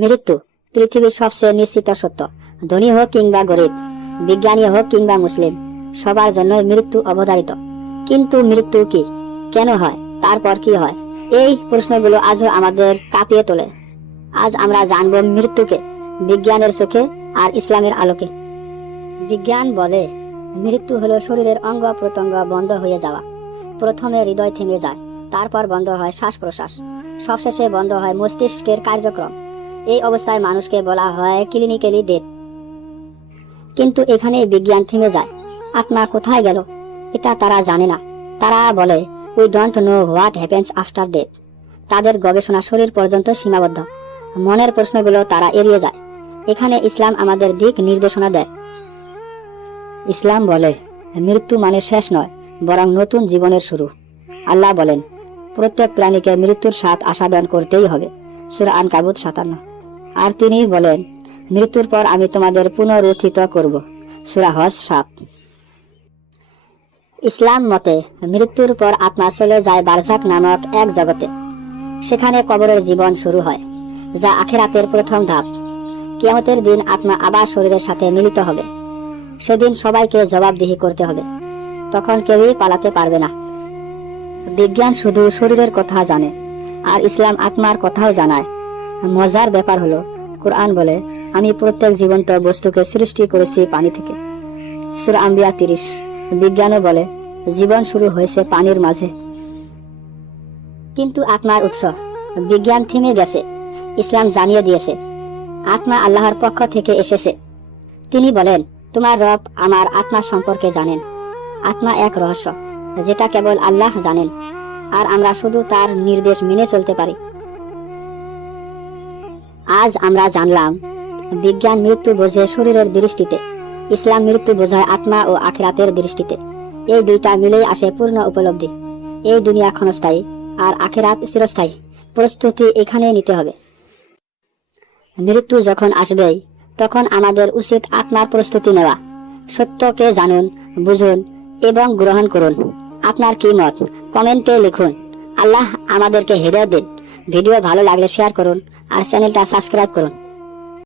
মৃত্যু পৃথিবীর সবচেয়ে নিশ্চিত সত্য। ধনী হোক কিংবা গরিব, বিজ্ঞানী হোক কিংবা মুসলিম, সবার জন্য মৃত্যু অবধারিত। কিন্তু মৃত্যু কি? কেন হয়? তারপর কি হয়? এই প্রশ্নগুলো আজও আমাদের কাঁপিয়ে তোলে। আজ আমরা জানব মৃত্যুকে, বিজ্ঞানের চোখে আর ইসলামের আলোকে। বিজ্ঞান বলে, মৃত্যু হলো শরীরের অঙ্গ প্রত্যঙ্গ বন্ধ হয়ে যাওয়া। প্রথমে হৃদয় থেমে যায়, তারপর বন্ধ হয় শ্বাস প্রশ্বাস। সবশেষে বন্ধ হয় মস্তিষ্কের কার্যক্রম। এই অবস্থায় মানুষকে বলা হয় ক্লিনিক্যালি ডেথ কিন্তু এখানে বিজ্ঞান থেমে যায়। আত্মা কোথায় গেল? এটা তারা জানে না। তারা বলে we don't know what happens after death তাদের গবেষণা শরীর পর্যন্ত সীমাবদ্ধ। মনের প্রশ্নগুলো তারা এড়িয়ে যায়। এখানে ইসলাম আমাদের দিক নির্দেশনা দেয়। ইসলাম বলে, মৃত্যু মানে শেষ নয়, বরং নতুন জীবনের শুরু। আল্লাহ বলেন, প্রত্যেক প্রাণীকে মৃত্যুর স্বাদ আস্বাদন করতেই হবে। সুরা আন কাবুত সাতান্ন। আর তিনি বলেন, মৃত্যুর পর আমি তোমাদের পুনরুত্থিত করব। সুরা হজ সাত। ইসলাম মতে, মৃত্যুর পর আত্মা চলে যায় বারজাক নামক এক জগতে। সেখানে কবরের জীবন শুরু হয়, যা আখেরাতের প্রথম ধাপ। কিয়ামতের দিন আত্মা আবার শরীরের সাথে মিলিত হবে। সেদিন সবাইকে জবাবদিহি করতে হবে। তখন কেউই পালাতে পারবে না। বিজ্ঞান শুধু শরীরের কথা জানে, আর ইসলাম আত্মার কথাও জানায়। মজার ব্যাপার হলো, কোরআন বলে, আমি প্রত্যেক জীবন্ত বস্তুকে সৃষ্টি করেছি পানি থেকে। সুরা আম্বিয়া তিরিশ, বিজ্ঞানও বলে, জীবন শুরু হয়েছে পানির মাঝে। কিন্তু আত্মার উৎস, বিজ্ঞান থেমে গেছে, ইসলাম জানিয়ে দিয়েছে, আত্মা আল্লাহর পক্ষ থেকে এসেছে। তিনি বলেন, তোমার রব আমার আত্মা সম্পর্কে জানেন। আত্মা এক রহস্য, যেটা কেবল আল্লাহ জানেন, আর আমরা শুধু তার নির্দেশ মেনে চলতে পারি। আজ আমরা জানলাম, বিজ্ঞান মৃত্যু বোঝে শরীরের দৃষ্টিতে, ইসলাম মৃত্যু বোঝায় আত্মা ও আখেরাতের দৃষ্টিতে। এই দুইটা মিলেই আসে পূর্ণ উপলব্ধি। এই দুনিয়া ক্ষণস্থায়ী আর আখেরাত চিরস্থায়ী। প্রস্তুতি এখানে নিতে হবে। মৃত্যু যখন আসবেই, তখন আমাদের উচিত আত্মার প্রস্তুতি নেওয়া। সত্যকে জানুন, বুঝুন এবং গ্রহণ করুন। আপনার কি মত? কমেন্টে লিখুন। আল্লাহ আমাদেরকে হৃদয় দিন। ভিডিও ভালো লাগলে শেয়ার করুন আর চ্যানেলটা সাবস্ক্রাইব করুন।